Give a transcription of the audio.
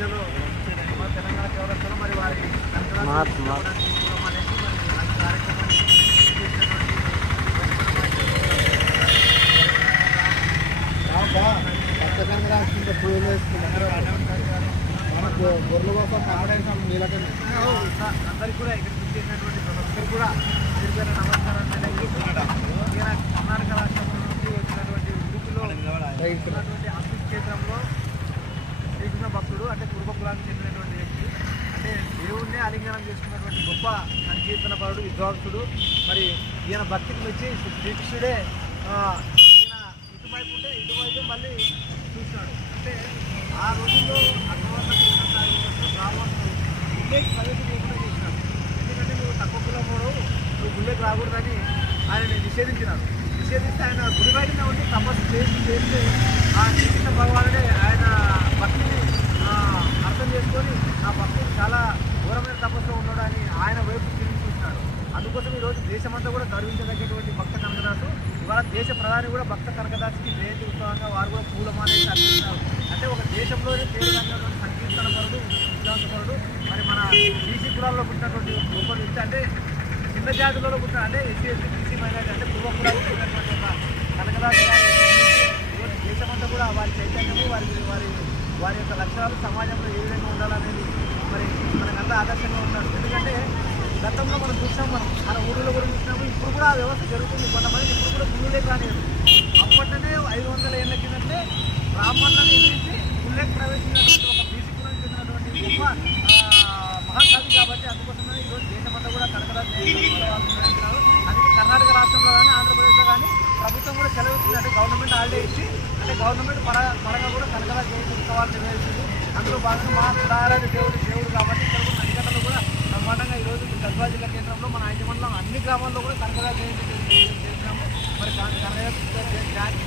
మన తెలంగాణ చౌరస్తాలో మరి వారి మనకు గొర్రెల కోసం కాపాడేసాం నీళ్ళకన్నా అందరికీ కూడా ఇక్కడ చేసినటువంటి ప్రతి ఒక్కరు కూడా పేరు నమస్కారం కర్ణాటక రాష్ట్రం నుంచి వచ్చినటువంటి ఉడుపులో అంటే కుటుంబ కులానికి చెందినటువంటి వ్యక్తి. అంటే దేవుణ్ణి అలింగనం చేసుకున్నటువంటి గొప్ప సంకీర్తన పరుడు విద్వాంసుడు. మరి ఈయన భక్తికి మెచ్చి శ్రీకృష్ణుడే ఈయన ఇటువైపు ఉంటే ఇటువైపు మళ్ళీ చూసినాడు అంటే ఆ రోజుల్లో బ్రాహ్మణుడు గుళ్ళేకి ప్రవేశం చేయకుండా చేసినాడు ఎందుకంటే నువ్వు తక్కువ కులమోడు నువ్వు గుళ్ళేకి రాకూడదని ఆయన నిషేధించినాడు. నిషేధిస్తే ఆయన గుడి బయటనే ఉండి తపస్సు చేసి చేస్తే ఆ శ్రీకృష్ణ భగవానుడే అందుకోసం ఈరోజు దేశమంతా కూడా గర్వించదగ్గటువంటి భక్త కనకదాసు. ఇవాళ దేశ ప్రధాని కూడా భక్త కనకదాసుకి జయంతి ఉత్సవంగా వారు కూడా పూలమానేసి అర్పిస్తున్నారు అంటే ఒక దేశంలోనే పేరుగాంచినటువంటి సంకీర్తన పరుడు విద్వాంసపరుడు మరి మన బీసీ కులాల్లో పుట్టినటువంటి గొప్ప వ్యక్తి అంటే చిన్న జాతులలో పుట్టిన అంటే ఎస్సీ ఎస్సీ బీసీ మైనార్టీ అంటే పూర్వ కులాలు పుట్టినటువంటి ఒక కనకదాసు గారు. దేశమంతా కూడా వారి చైతన్యము వారి వారి వారి యొక్క లక్ష్యాలు సమాజంలో ఏ విధంగా ఉండాలనేది మరి మనకంతా ఆదర్శంగా ఉంటారు ఎందుకంటే గతంలో మనం చూసినాం మనం మన ఊరిలో కూడా చూసినప్పుడు ఇప్పుడు కూడా ఆ వ్యవస్థ జరుగుతుంది. కొంతమంది ఇప్పుడు కూడా గుళ్ళే కానీ అప్పట్లోనే ఐదు వందల ఏళ్ళ కిందంటే బ్రాహ్మణులను ఎదిరించి గుళ్ళకి ప్రవేశించినటువంటి ఒక బీసీ కులం చెందినటువంటి గొప్ప మహాకవి కాబట్టి అందుకోసమే ఈరోజు దేశమంతా కూడా కనకరాజు అందుకే కర్ణాటక రాష్ట్రంలో కానీ ఆంధ్రప్రదేశ్లో కానీ ప్రభుత్వం కూడా సెలవిస్తుంది అంటే గవర్నమెంట్ హాలిడే ఇచ్చి అంటే గవర్నమెంట్ పర పరంగా కూడా కనకరాజు జయంతి ఉత్సవాలు నిర్వహిస్తుంది. అందులో భాగంగా మా కులారాజు దేవుడు దేవుడు కాబట్టి ఇక్కడ కూడా నడిగట్టలో కూడా బ్రహ్మాండంగా గద్వా జిల్లా కేంద్రంలో మన ఐదు మండలం అన్ని గ్రామాల్లో కూడా కనకరాజు జయంతి మరి కనకరాజు జయంతి కనకరాజు